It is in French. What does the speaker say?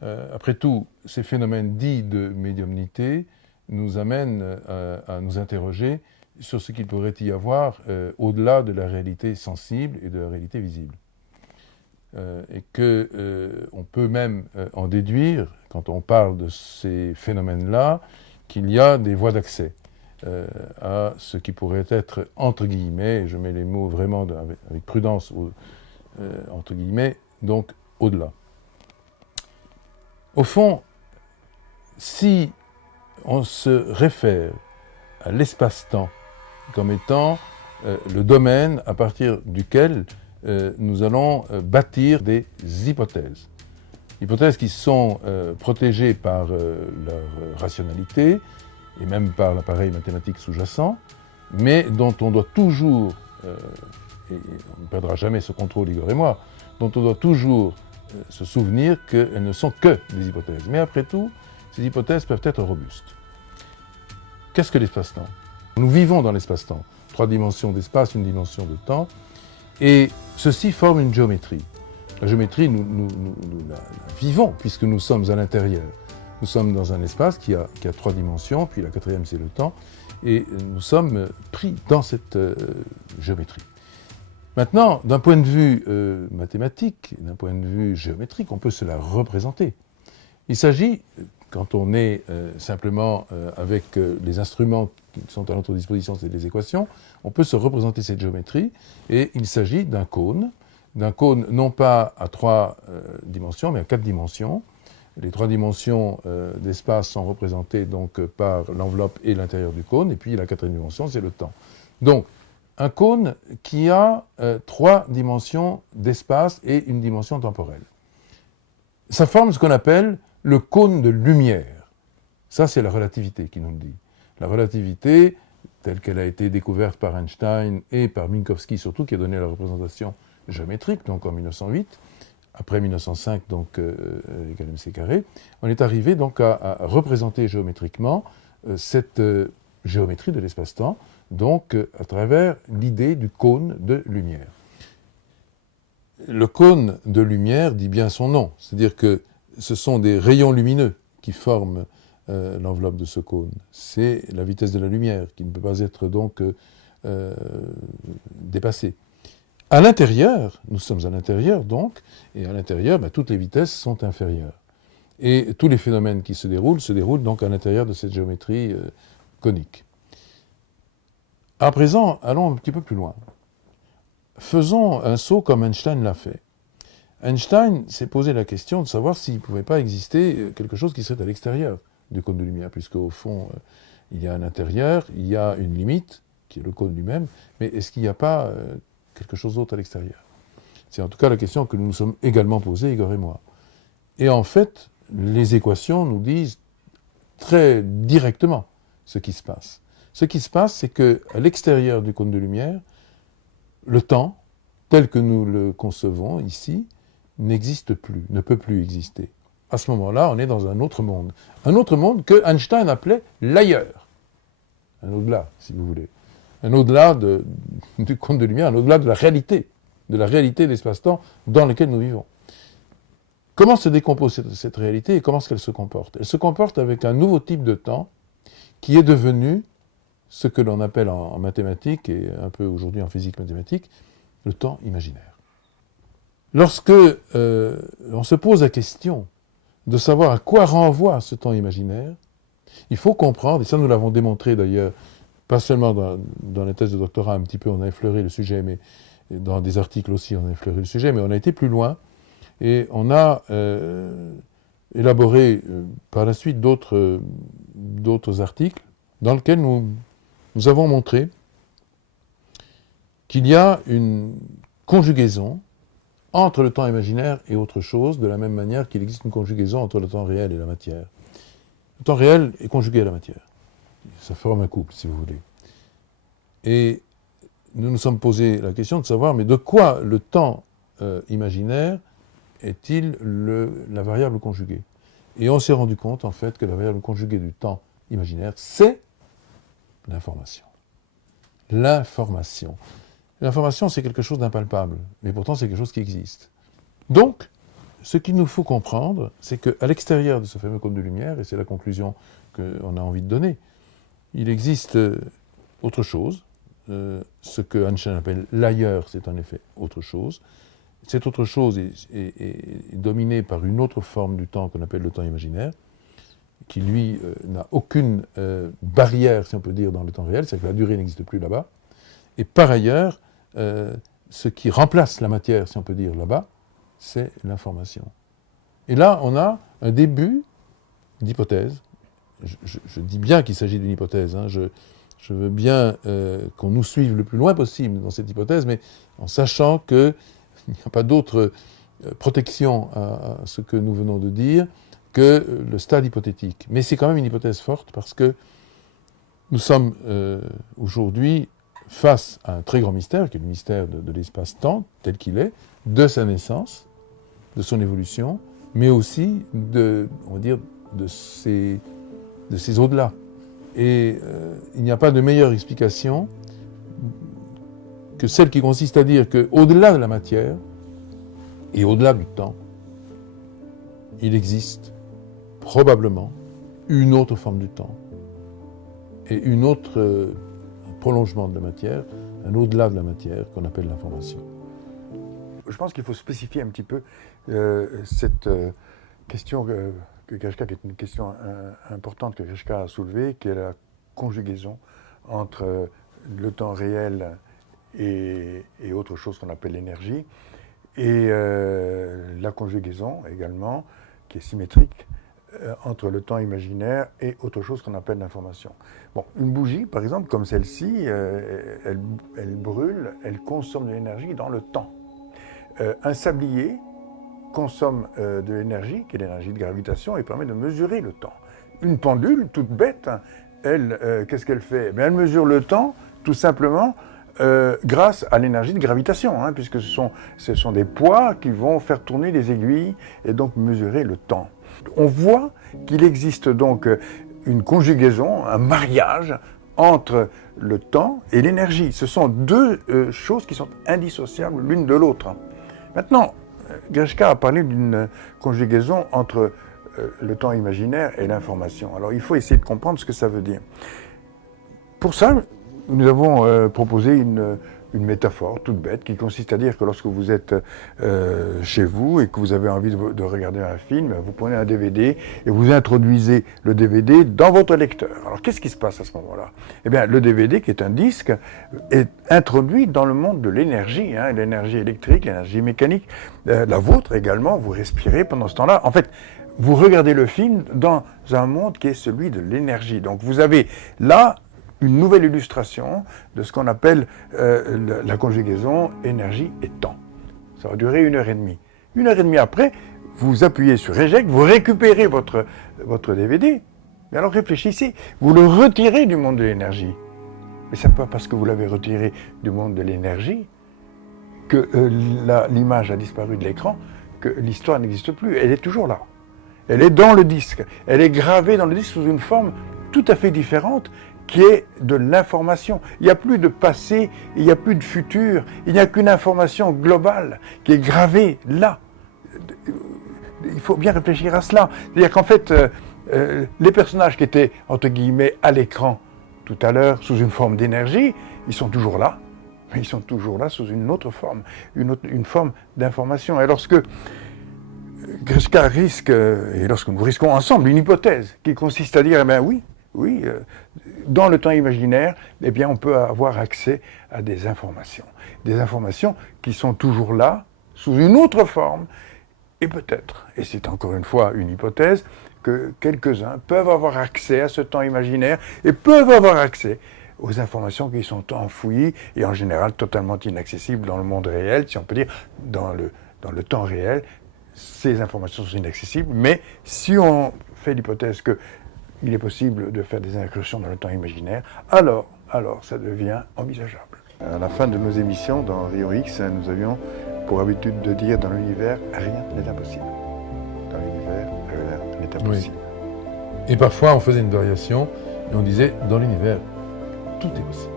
Après tout, ces phénomènes dits de médiumnité nous amènent à nous interroger sur ce qu'il pourrait y avoir au-delà de la réalité sensible et de la réalité visible. Et qu'on peut même en déduire, quand on parle de ces phénomènes-là, qu'il y a des voies d'accès à ce qui pourrait être, entre guillemets, et je mets les mots vraiment avec prudence, entre guillemets, donc au-delà. Au fond, si on se réfère à l'espace-temps comme étant le domaine à partir duquel nous allons bâtir des hypothèses. Hypothèses qui sont protégées par leur rationalité et même par l'appareil mathématique sous-jacent, mais dont on doit toujours, et on ne perdra jamais ce contrôle, Igor et moi, dont on doit toujours se souvenir qu'elles ne sont que des hypothèses. Mais après tout, ces hypothèses peuvent être robustes. Qu'est-ce que l'espace-temps? Nous vivons dans l'espace-temps. 3 dimensions d'espace, 1 dimension de temps. Et ceci forme une géométrie. La géométrie, nous la vivons, puisque nous sommes à l'intérieur. Nous sommes dans un espace qui a 3 dimensions, puis la 4e, c'est le temps, et nous sommes pris dans cette géométrie. Maintenant, d'un point de vue mathématique, d'un point de vue géométrique, on peut se la représenter. Il s'agit, quand on est simplement avec les instruments qui sont à notre disposition, c'est des équations, on peut se représenter cette géométrie, et il s'agit d'un cône non pas à 3 dimensions, mais à 4 dimensions. Les 3 dimensions d'espace sont représentées donc par l'enveloppe et l'intérieur du cône, et puis la 4e dimension, c'est le temps. Donc, un cône qui a 3 dimensions d'espace et 1 dimension temporelle. Ça forme ce qu'on appelle le cône de lumière. Ça, c'est la relativité qui nous le dit. La relativité, telle qu'elle a été découverte par Einstein et par Minkowski surtout, qui a donné la représentation géométrique, donc en 1908, après 1905, donc égal mc carré, on est arrivé donc à représenter géométriquement cette géométrie de l'espace-temps, donc à travers l'idée du cône de lumière. Le cône de lumière dit bien son nom, c'est-à-dire que ce sont des rayons lumineux qui forment l'enveloppe de ce cône. C'est la vitesse de la lumière qui ne peut pas être donc dépassée. À l'intérieur, nous sommes à l'intérieur donc, et à l'intérieur, toutes les vitesses sont inférieures. Et tous les phénomènes qui se déroulent donc à l'intérieur de cette géométrie conique. À présent, allons un petit peu plus loin. Faisons un saut comme Einstein l'a fait. Einstein s'est posé la question de savoir s'il ne pouvait pas exister quelque chose qui serait à l'extérieur du cône de lumière, puisque au fond, il y a un intérieur, il y a une limite, qui est le cône lui-même, mais est-ce qu'il n'y a pas quelque chose d'autre à l'extérieur? C'est en tout cas la question que nous nous sommes également posée, Igor et moi. Et en fait, les équations nous disent très directement ce qui se passe. Ce qui se passe, c'est qu'à l'extérieur du cône de lumière, le temps, tel que nous le concevons ici, n'existe plus, ne peut plus exister. À ce moment-là, on est dans un autre monde que Einstein appelait l'ailleurs. Un au-delà, si vous voulez. Un au-delà du cône de lumière, un au-delà de la réalité de l'espace-temps dans lequel nous vivons. Comment se décompose cette réalité et comment est-ce qu'elle se comporte? Elle se comporte avec un nouveau type de temps qui est devenu ce que l'on appelle en mathématiques et un peu aujourd'hui en physique mathématique, le temps imaginaire. Lorsque on se pose la question de savoir à quoi renvoie ce temps imaginaire, il faut comprendre, et ça nous l'avons démontré d'ailleurs, pas seulement dans les thèses de doctorat, un petit peu on a effleuré le sujet, mais dans des articles aussi on a effleuré le sujet, mais on a été plus loin, et on a élaboré par la suite d'autres articles dans lesquels nous avons montré qu'il y a une conjugaison entre le temps imaginaire et autre chose, de la même manière qu'il existe une conjugaison entre le temps réel et la matière. Le temps réel est conjugué à la matière. Ça forme un couple, si vous voulez. Et nous nous sommes posé la question de savoir, mais de quoi le temps imaginaire est-il la variable conjuguée? Et on s'est rendu compte, en fait, que la variable conjuguée du temps imaginaire, c'est l'information. L'information, c'est quelque chose d'impalpable, mais pourtant c'est quelque chose qui existe. Donc, ce qu'il nous faut comprendre, c'est qu'à l'extérieur de ce fameux cône de lumière, et c'est la conclusion qu'on a envie de donner, il existe autre chose. Ce que Einstein appelle l'ailleurs, c'est en effet autre chose. Cette autre chose est dominée par une autre forme du temps qu'on appelle le temps imaginaire, qui lui n'a aucune barrière, si on peut dire, dans le temps réel, c'est-à-dire que la durée n'existe plus là-bas. Et par ailleurs, ce qui remplace la matière, si on peut dire, là-bas, c'est l'information. Et là, on a un début d'hypothèse. Je dis bien qu'il s'agit d'une hypothèse. Hein. Je veux bien qu'on nous suive le plus loin possible dans cette hypothèse, mais en sachant qu'il n'y a pas d'autre protection à ce que nous venons de dire que le stade hypothétique. Mais c'est quand même une hypothèse forte parce que nous sommes aujourd'hui face à un très grand mystère, qui est le mystère de l'espace-temps, tel qu'il est, de sa naissance, de son évolution, mais aussi on va dire, de ses au-delà. Et il n'y a pas de meilleure explication que celle qui consiste à dire qu'au-delà de la matière et au-delà du temps, il existe probablement une autre forme du temps et une autre prolongement de la matière, un au-delà de la matière qu'on appelle l'information. Je pense qu'il faut spécifier un petit peu cette question que Grishka, qui est une question importante que Grishka a soulevée, qui est la conjugaison entre le temps réel et autre chose qu'on appelle l'énergie, et la conjugaison également, qui est symétrique, entre le temps imaginaire et autre chose qu'on appelle l'information. Bon, une bougie, par exemple, comme celle-ci, elle brûle, elle consomme de l'énergie dans le temps. Un sablier consomme de l'énergie, qui est l'énergie de gravitation, et permet de mesurer le temps. Une pendule, toute bête, elle, qu'est-ce qu'elle fait? Elle mesure le temps, tout simplement, grâce à l'énergie de gravitation, hein, puisque ce sont des poids qui vont faire tourner les aiguilles et donc mesurer le temps. On voit qu'il existe donc une conjugaison, un mariage entre le temps et l'énergie. Ce sont deux choses qui sont indissociables l'une de l'autre. Maintenant, Grishka a parlé d'une conjugaison entre le temps imaginaire et l'information. Alors il faut essayer de comprendre ce que ça veut dire. Pour ça, nous avons proposé une métaphore toute bête qui consiste à dire que lorsque vous êtes chez vous et que vous avez envie de regarder un film, vous prenez un DVD et vous introduisez le DVD dans votre lecteur. Alors qu'est-ce qui se passe à ce moment-là? Eh bien, le DVD, qui est un disque, est introduit dans le monde de l'énergie, hein, l'énergie électrique, l'énergie mécanique, la vôtre également, vous respirez pendant ce temps-là. En fait, vous regardez le film dans un monde qui est celui de l'énergie. Donc vous avez là une nouvelle illustration de ce qu'on appelle la conjugaison énergie et temps. Ça va durer 1h30. 1h30 après, vous appuyez sur Eject, vous récupérez votre DVD, mais alors réfléchissez, vous le retirez du monde de l'énergie. Mais c'est pas parce que vous l'avez retiré du monde de l'énergie que l'image a disparu de l'écran, que l'histoire n'existe plus. Elle est toujours là. Elle est dans le disque. Elle est gravée dans le disque sous une forme tout à fait différente, qui est de l'information. Il n'y a plus de passé, il n'y a plus de futur, il n'y a qu'une information globale qui est gravée là. Il faut bien réfléchir à cela. C'est-à-dire qu'en fait, les personnages qui étaient, entre guillemets, à l'écran tout à l'heure, sous une forme d'énergie, ils sont toujours là, mais ils sont toujours là sous une autre forme, une forme d'information. Et lorsque Grishka risque, et lorsque nous risquons ensemble, une hypothèse qui consiste à dire, eh bien oui, dans le temps imaginaire, eh bien, on peut avoir accès à des informations qui sont toujours là, sous une autre forme, et peut-être, et c'est encore une fois une hypothèse, que quelques-uns peuvent avoir accès à ce temps imaginaire et peuvent avoir accès aux informations qui sont enfouies et en général totalement inaccessibles dans le monde réel, si on peut dire, dans le temps réel. Ces informations sont inaccessibles, mais si on fait l'hypothèse qu'il est possible de faire des incursions dans le temps imaginaire, alors ça devient envisageable. À la fin de nos émissions dans Rayon X, nous avions pour habitude de dire dans l'univers, rien n'est impossible. Dans l'univers, rien n'est impossible. Oui. Et parfois, on faisait une variation et on disait, dans l'univers, tout est possible.